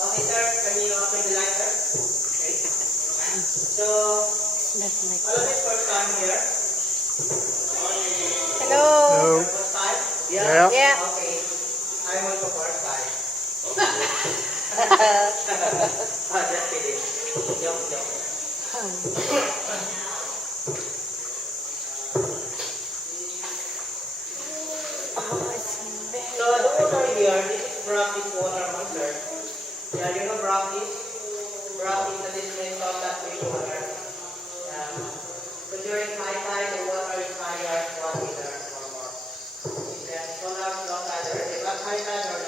Okay, sir, can you open the lighter? Okay. So, all of this first time here? Hello. First time? Yeah. Okay. I'm also first time. Just kidding. Joke. So, the water here, this is brackish water, sir. Yeah, you know brackish? Brackish, that is made of that fish water. Yeah. So, during high tide, the water is higher 1 meter or more. Then, low tide, if at high tide or